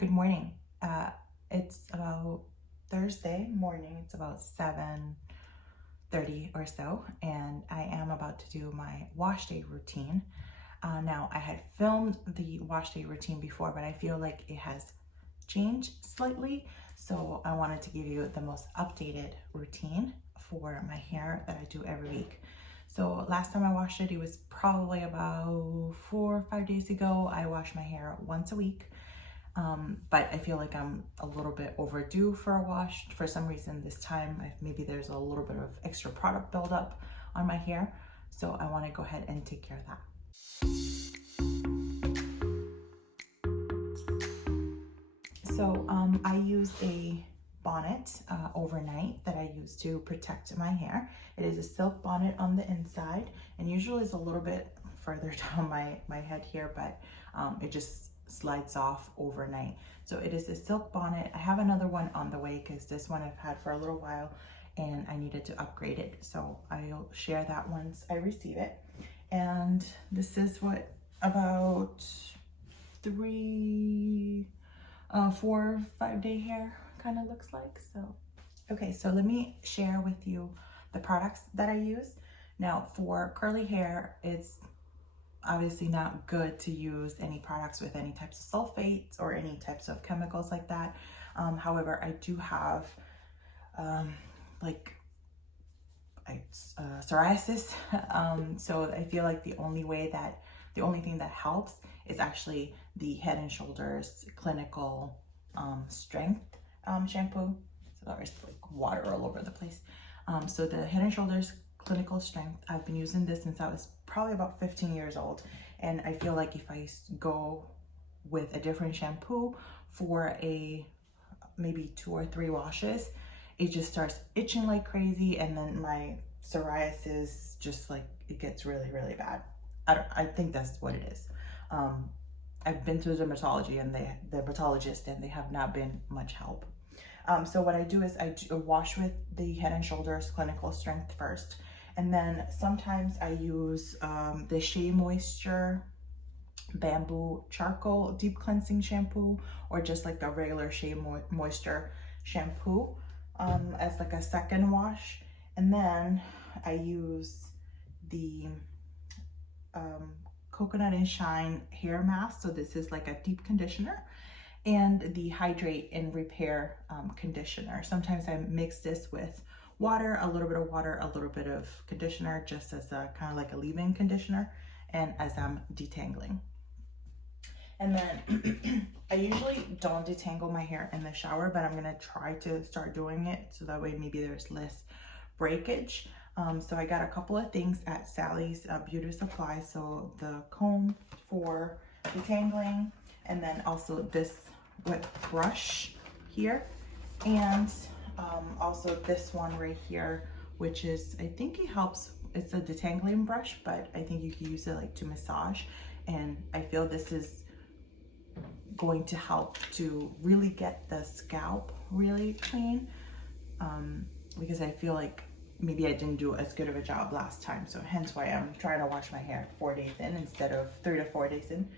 Good morning. It's about Thursday morning. It's about 7:30 or so, and I am about to do my wash day routine. Now, I had filmed the wash day routine before, but I feel like it has changed slightly. So I wanted to give you the most updated routine for my hair that I do every week. So last time I washed it, it was probably about 4 or 5 days ago. I wash my hair once a week. But I feel like I'm a little bit overdue for a wash. For some reason this time, maybe there's a little bit of extra product buildup on my hair. So I want to go ahead and take care of that. So I use a bonnet overnight that I use to protect my hair. It is a silk bonnet on the inside, and usually it's a little bit further down my head here, but it just slides off overnight. So it is a silk bonnet. I have another one on the way because this one I've had for a little while and I needed to upgrade it. So I'll share that once I receive it. And this is what about 4 or 5 day hair kind of looks like. So okay, so let me share with you the products that I use. Now for curly hair, it's obviously not good to use any products with any types of sulfates or any types of chemicals like that. However, I do have psoriasis. So I feel like the only thing that helps is actually the Head and Shoulders Clinical Strength shampoo. So there's like water all over the place. So the Head and Shoulders Clinical Strength, I've been using this since I was probably about 15 years old. And I feel like if I go with a different shampoo for maybe 2 or 3 washes, it just starts itching like crazy, and then my psoriasis just like, it gets really, really bad. I think that's what it is. I've been to the dermatologist and they have not been much help. So what I do is I wash with the Head and Shoulders Clinical Strength first. And then sometimes I use the Shea Moisture Bamboo Charcoal Deep Cleansing Shampoo, or just like the regular Shea Moisture shampoo as like a second wash. And then I use the Coconut and Shine Hair Mask. So this is like a deep conditioner, and the Hydrate and Repair conditioner. Sometimes I mix this with water, a little bit of water, a little bit of conditioner, just as a kind of like a leave-in conditioner, and as I'm detangling. And then I usually don't detangle my hair in the shower, but I'm gonna try to start doing it so that way maybe there's less breakage. So I got a couple of things at Sally's Beauty Supply. So the comb for detangling, and then also this wet brush here, and also this one right here, which is, I think it helps, it's a detangling brush, but I think you can use it like to massage, and I feel this is going to help to really get the scalp really clean, because I feel like maybe I didn't do as good of a job last time, so hence why I'm trying to wash my hair 4 days in instead of 3 to 4 days in,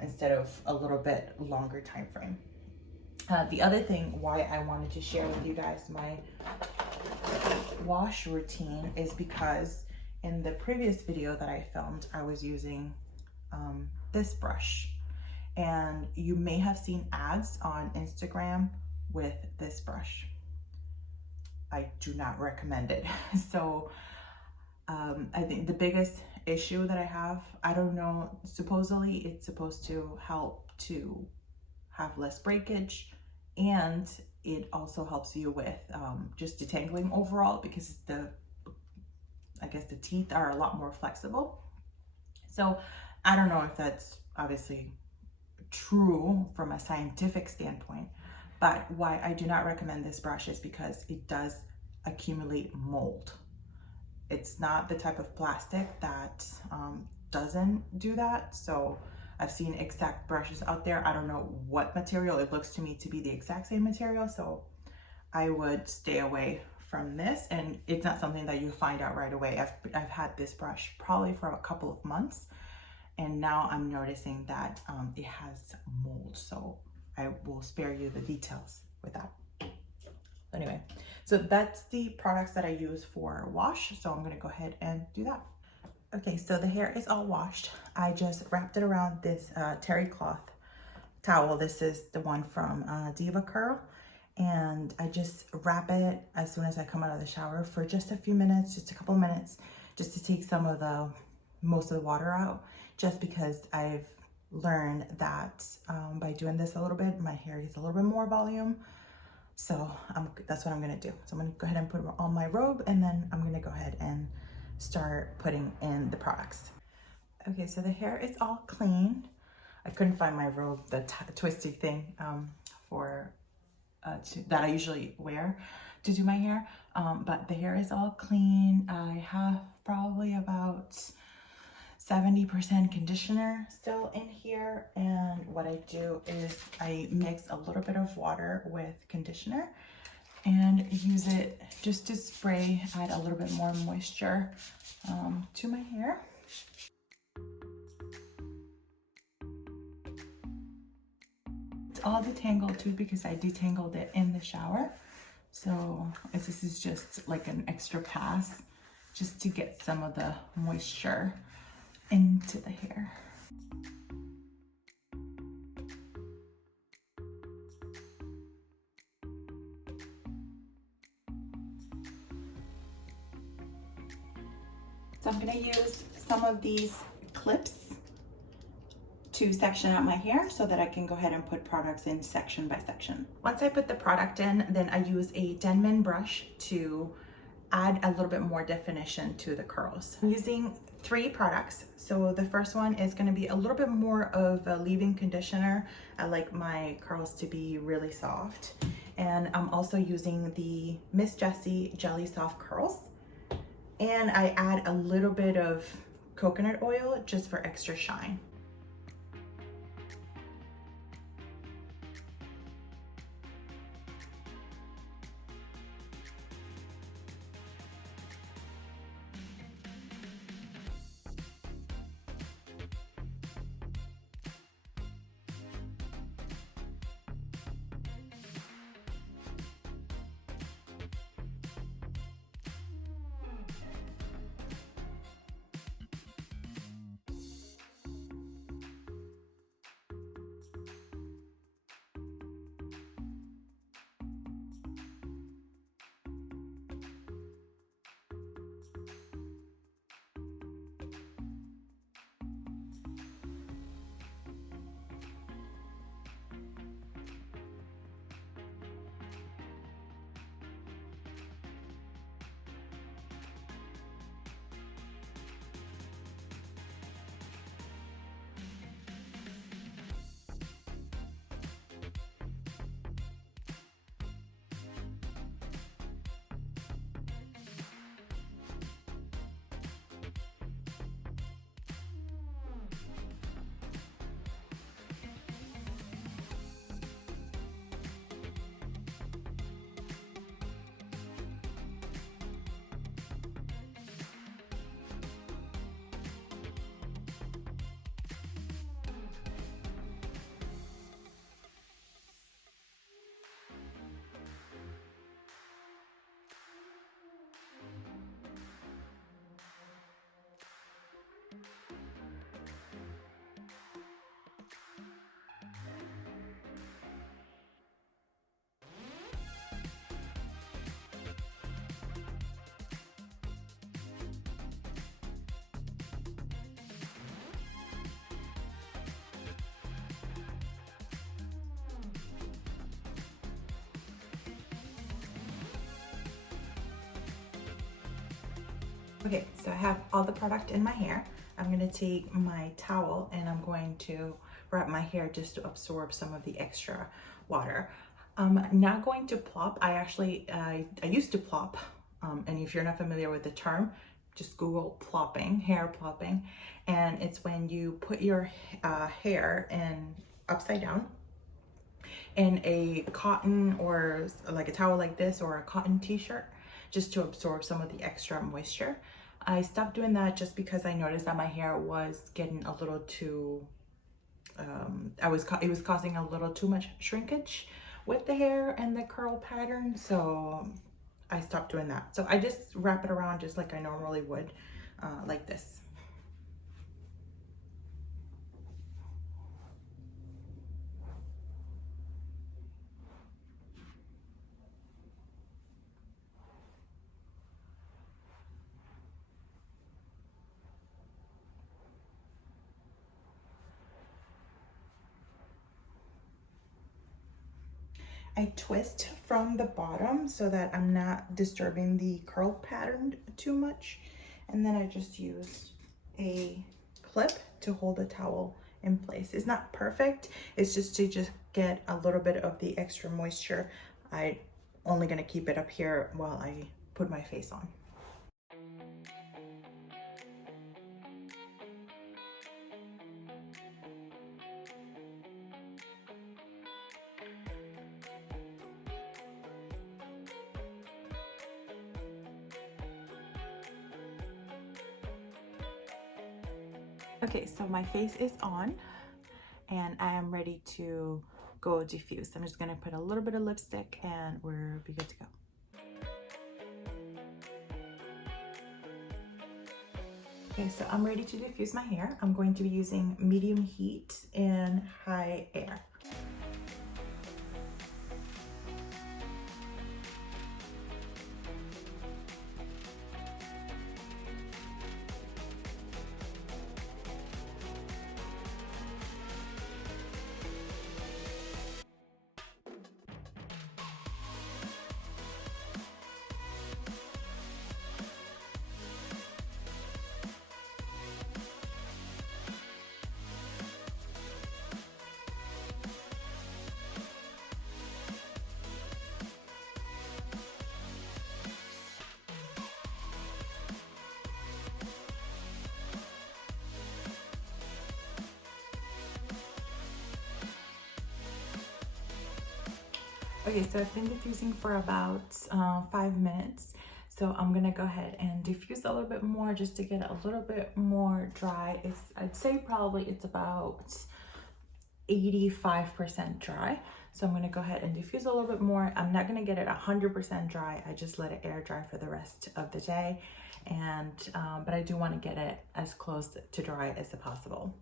instead of a little bit longer time frame. The other thing why I wanted to share with you guys my wash routine is because in the previous video that I filmed, I was using this brush, and you may have seen ads on Instagram with this brush. I do not recommend it. So I think the biggest issue that I have, I don't know, supposedly it's supposed to help to have less breakage, and it also helps you with just detangling overall, because I guess the teeth are a lot more flexible. So I don't know if that's obviously true from a scientific standpoint, but why I do not recommend this brush is because it does accumulate mold. It's not the type of plastic that doesn't do that. So I've seen exact brushes out there. I don't know what material. It looks to me to be the exact same material. So I would stay away from this, and it's not something that you find out right away. I've had this brush probably for a couple of months, and now I'm noticing that it has mold. So I will spare you the details with that. Anyway, so that's the products that I use for wash. So I'm gonna go ahead and do that. Okay, so the hair is all washed. I just wrapped it around this terry cloth towel. This is the one from DevaCurl. And I just wrap it as soon as I come out of the shower for just a few minutes, just a couple minutes, just to take most of the water out, just because I've learned that by doing this a little bit, my hair gets a little bit more volume. So that's what I'm gonna do. So I'm gonna go ahead and put on my robe, and then I'm gonna go ahead and start putting in the products. Okay, so the hair is all clean. I couldn't find my robe, the twisty thing that I usually wear to do my hair, but the hair is all clean. I have probably about 70% conditioner still in here, and what I do is I mix a little bit of water with conditioner and use it just to spray, add a little bit more moisture to my hair. It's all detangled too because I detangled it in the shower. So this is just like an extra pass just to get some of the moisture into the hair. So I'm gonna use some of these clips to section out my hair so that I can go ahead and put products in section by section. Once I put the product in, then I use a Denman brush to add a little bit more definition to the curls. I'm using 3 products. So the first one is going to be a little bit more of a leave-in conditioner. I like my curls to be really soft. And I'm also using the Miss Jessie Jelly Soft Curls. And I add a little bit of coconut oil just for extra shine. Okay, so I have all the product in my hair. I'm gonna take my towel and I'm going to wrap my hair just to absorb some of the extra water. I'm not going to plop. I used to plop, and if you're not familiar with the term, just Google plopping, hair plopping, and it's when you put your hair in upside down in a cotton or like a towel like this or a cotton t-shirt just to absorb some of the extra moisture. I stopped doing that just because I noticed that my hair was getting a little too it was causing a little too much shrinkage with the hair and the curl pattern, so I stopped doing that. So I just wrap it around just like I normally would, like this. I twist from the bottom so that I'm not disturbing the curl pattern too much. And then I just use a clip to hold the towel in place. It's not perfect. It's just to get a little bit of the extra moisture. I'm only gonna keep it up here while I put my face on. Okay, so my face is on and I am ready to go diffuse. I'm just gonna put a little bit of lipstick and we'll be good to go. Okay, so I'm ready to diffuse my hair. I'm going to be using medium heat and high air. Okay, so I've been diffusing for about 5 minutes. So I'm gonna go ahead and diffuse a little bit more just to get it a little bit more dry. I'd say probably it's about 85% dry. So I'm gonna go ahead and diffuse a little bit more. I'm not gonna get it 100% dry. I just let it air dry for the rest of the day. And, but I do wanna get it as close to dry as possible.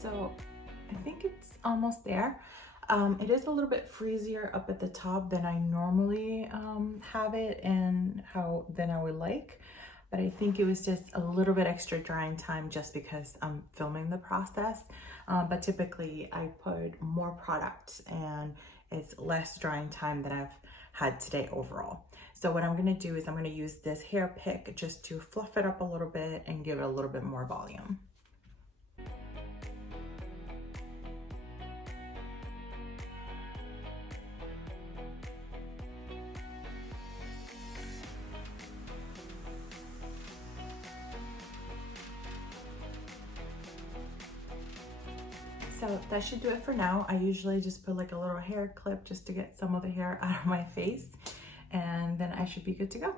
So I think it's almost there. It is a little bit freezier up at the top than I normally have it and than I would like. But I think it was just a little bit extra drying time just because I'm filming the process. But typically I put more product and it's less drying time than I've had today overall. So what I'm gonna do is I'm gonna use this hair pick just to fluff it up a little bit and give it a little bit more volume. So that should do it for now. I usually just put like a little hair clip just to get some of the hair out of my face, and then I should be good to go.